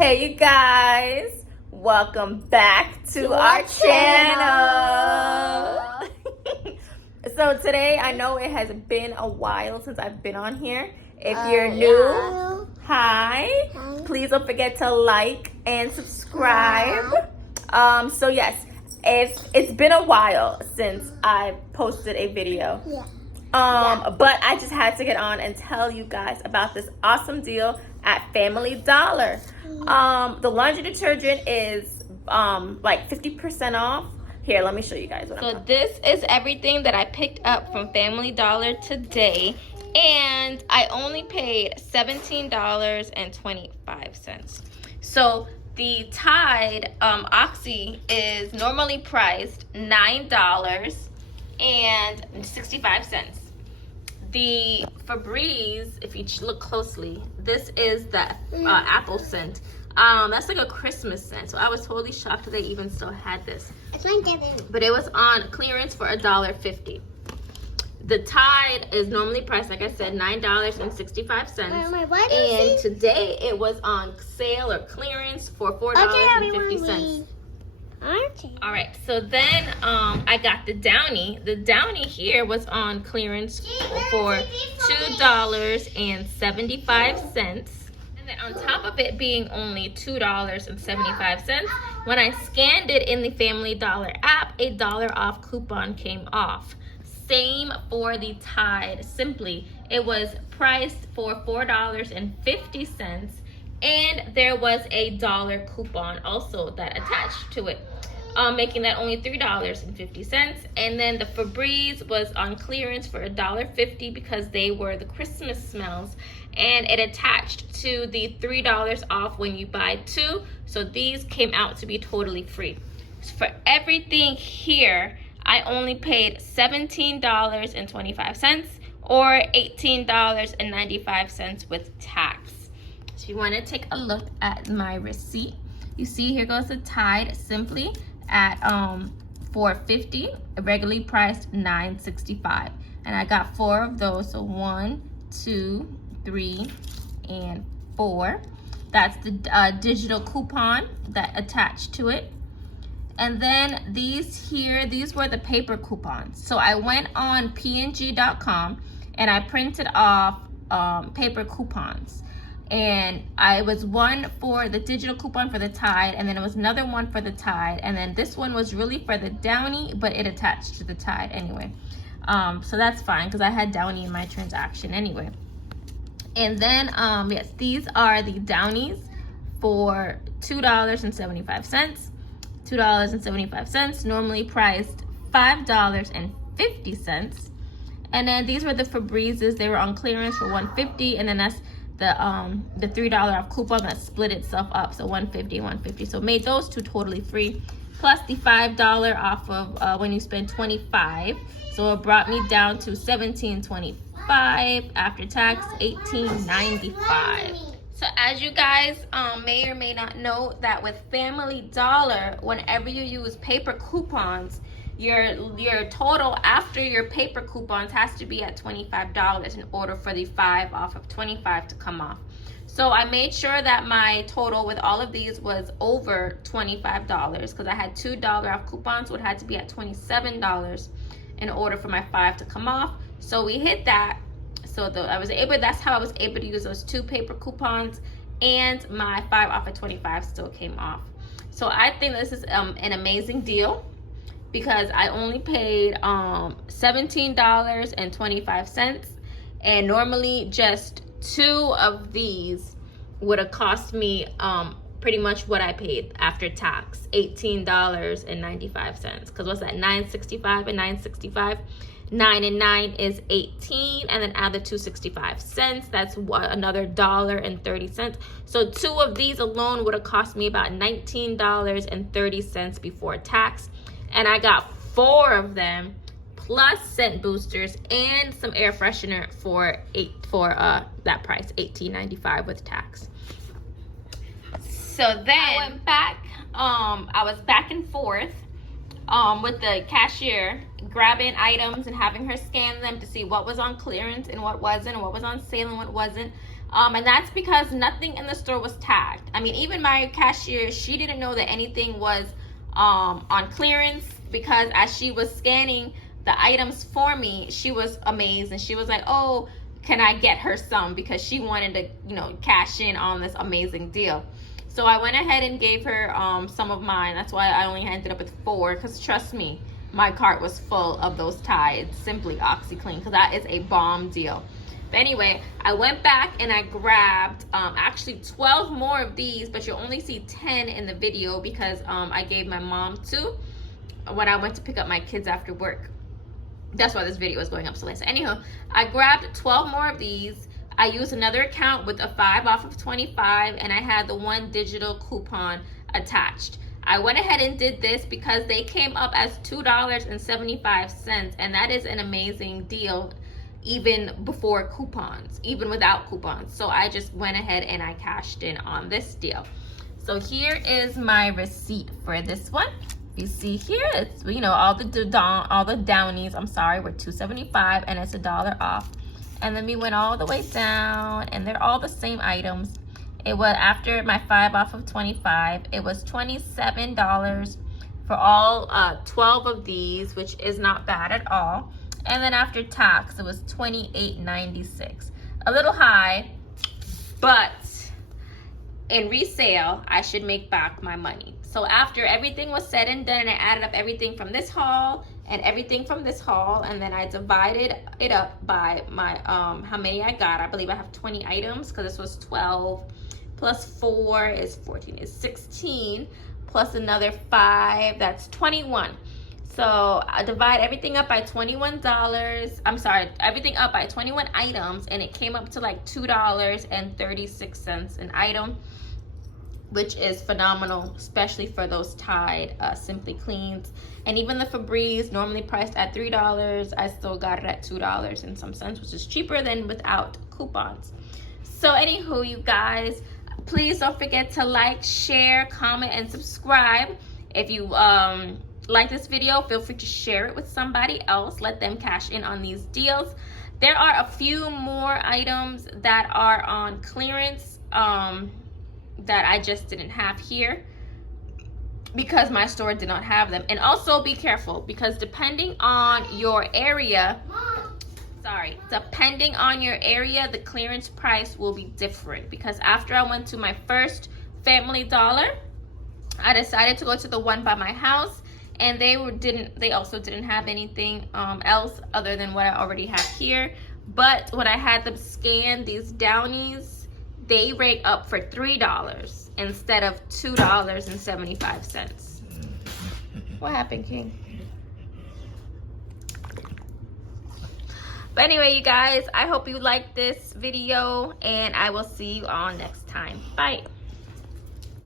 Hey you guys, welcome back to our channel. So today, I know it has been a while since I've been on here. If you're new, hi. Please don't forget to like and subscribe. So yes, it's been a while since I posted a video. But I just had to get on and tell you guys about this awesome deal at Family Dollar. The laundry detergent is like 50% off. Here, let me show you guys what I'm talking about. This is everything that I picked up from Family Dollar today, and I only paid $17.25. So the Tide Oxy is normally priced $9.65. The Febreze, if you look closely, this is the apple scent. That's like a Christmas scent. So I was totally shocked that they even still had this. But it was on clearance for $1.50. The Tide is normally priced, like I said, $9.65. And today it was on sale or clearance for $4.50. All right, so then I got the Downy. The Downy here was on clearance for $2.75. And then on top of it being only $2.75, when I scanned it in the Family Dollar app, a $1 off coupon came off. Same for the Tide Simply. It was priced for $4.50. And there was a $1 coupon also that attached to it, making that only $3.50. And then the Febreze was on clearance for $1.50 because they were the Christmas smells, and it attached to the $3 off when you buy two. So these came out to be totally free. So for everything here, I only paid $17.25 or $18.95 with tax. So if you want to take a look at my receipt, you see here goes the Tide Simply at $4.50, regularly priced $9.65, and I got 4 of those. So 1, 2, 3, and 4. That's the digital coupon that attached to it. And then these were the paper coupons. So I went on png.com and I printed off paper coupons. And I was one for the digital coupon for the Tide, and then it was another one for the Tide, and then this one was really for the Downy, but it attached to the Tide anyway. So that's fine because I had Downy in my transaction anyway. And then yes, these are the Downies for $2.75. $2.75, normally priced $5.50. And then these were the Febrezes. They were on clearance for $1.50, and then that's the $3 off coupon that split itself up, so $1.50. So made those two totally free, plus the $5 off of when you spend $25. So it brought me down to $17.25 after tax, $18.95. So as you guys may or may not know, that with Family Dollar, whenever you use paper coupons, your total after your paper coupons has to be at $25 in order for the 5 off of 25 to come off. So I made sure that my total with all of these was over $25 because I had $2 off coupons, so it had to be at $27 in order for my 5 to come off. So we hit that. So that's how I was able to use those 2 paper coupons, and my 5 off of 25 still came off. So I think this is an amazing deal because I only paid $17.25, and normally just 2 of these would have cost me pretty much what I paid after tax, $18.95. Because what's that, $9.65 and $9.65? 9 and 9 is 18, and then add the 2.65 cents. That's another $1.30. So 2 of these alone would have cost me about $19.30 before tax, and I got 4 of them plus scent boosters and some air freshener for that price, $18.95 with tax. So then I went back. I was back and forth with the cashier, grabbing items and having her scan them to see what was on clearance and what wasn't, and what was on sale and what wasn't. And that's because nothing in the store was tagged. I mean, even my cashier, she didn't know that anything was on clearance, because as she was scanning the items for me, she was amazed and she was like, oh, can I get her some? Because she wanted to, you know, cash in on this amazing deal. So I went ahead and gave her some of mine. That's why I only ended up with 4, because trust me, my cart was full of those Tides Simply OxyClean, because that is a bomb deal. But anyway, I went back and I grabbed actually 12 more of these, but you'll only see 10 in the video because I gave my mom 2 when I went to pick up my kids after work. That's why this video is going up so late. So anyhow, I grabbed 12 more of these. I used another account with a 5 off of 25, and I had the 1 digital coupon attached. I went ahead and did this because they came up as $2.75, and that is an amazing deal even before coupons, even without coupons. So I just went ahead and I cashed in on this deal. So here is my receipt for this one. You see here, it's, you know, all the Downies, I'm sorry, were $2.75, and it's $1 off. And then we went all the way down, and they're all the same items. It was, after my 5 off of 25, it was $27 for all 12 of these, which is not bad at all. And then after tax, it was $28.96. A little high, but in resale, I should make back my money. So after everything was said and done, and I added up everything from this haul and everything from this haul, and then I divided it up by my how many I got. I believe I have 20 items, because this was 12 plus 4 is 14, is 16, plus another 5, that's 21. So I divide everything up by $21. I'm sorry, everything up by 21 items, and it came up to like $2.36 an item, which is phenomenal, especially for those Tide Simply Cleans. And even the Febreze, normally priced at $3, I still got it at $2 in some sense, which is cheaper than without coupons. So anywho, you guys, please don't forget to like, share, comment, and subscribe. If you like this video, feel free to share it with somebody else. Let them cash in on these deals. There are a few more items that are on clearance that I just didn't have here because my store did not have them. And also be careful, because depending on your area, depending on your area, the clearance price will be different. Because after I went to my first Family Dollar, I decided to go to the one by my house, and they also didn't have anything else other than what I already have here. But when I had them scan these Downies, they rate up for $3 instead of $2.75. What happened, King? But anyway, you guys, I hope you liked this video, and I will see you all next time. Bye.